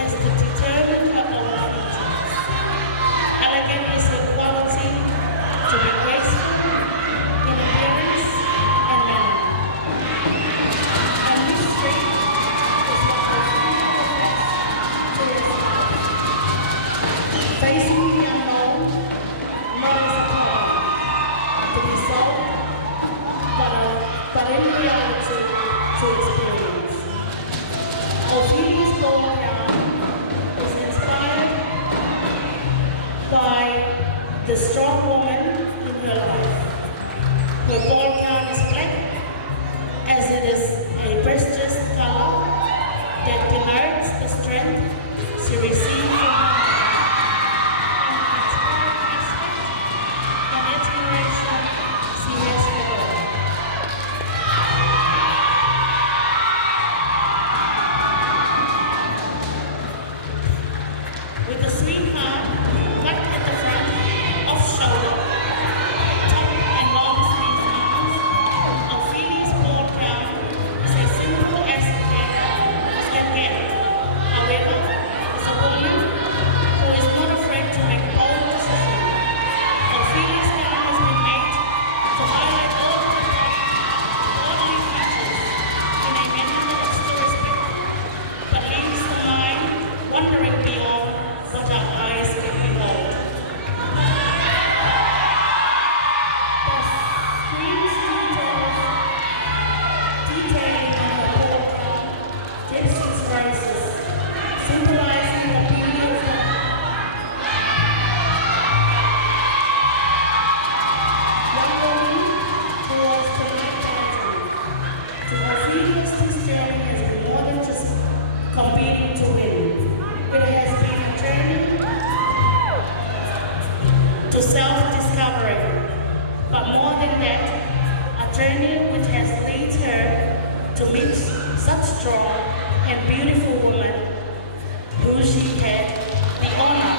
has to determine her own features. Elegant is her quality to be graceful in appearance and manner. And mystery is what her female possesses to herself. Facing the unknown, not as a problem to be solved, but in reality to experience. Ophelia's bold yarn is inspired by the strong woman in her life. Her bold yarn is black, as it is a precious color that denotes the strength she received from her mother, and the inspiration she has for her. With a sweetheart tucked at the front, off shoulder, top and long sleeve arms, Ophelia's bold gown is as simple as it can get. However, as a woman who is not afraid to make bold decisions, Ophelia's gown has been made to highlight all the godly features in a manner that is still respectful, but leaves the mind wandering beyond what our eyes can behold. The screen's detailing on her bold gown gives its graces, symbolizing the beauty of the young woman who was tonight dancing. To Ophelia's this journey has been more than just competing to win. It has been a journey to self-discovery, but more than that, a journey which has led her to meet such strong and beautiful women who she had the honor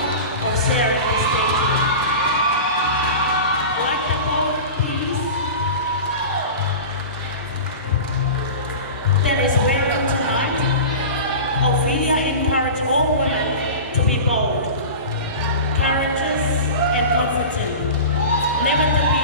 of sharing this stage with. Like the poem piece that is wearing tonight, Ophelia encouraged all women to be bold, courageous, and confident, never to be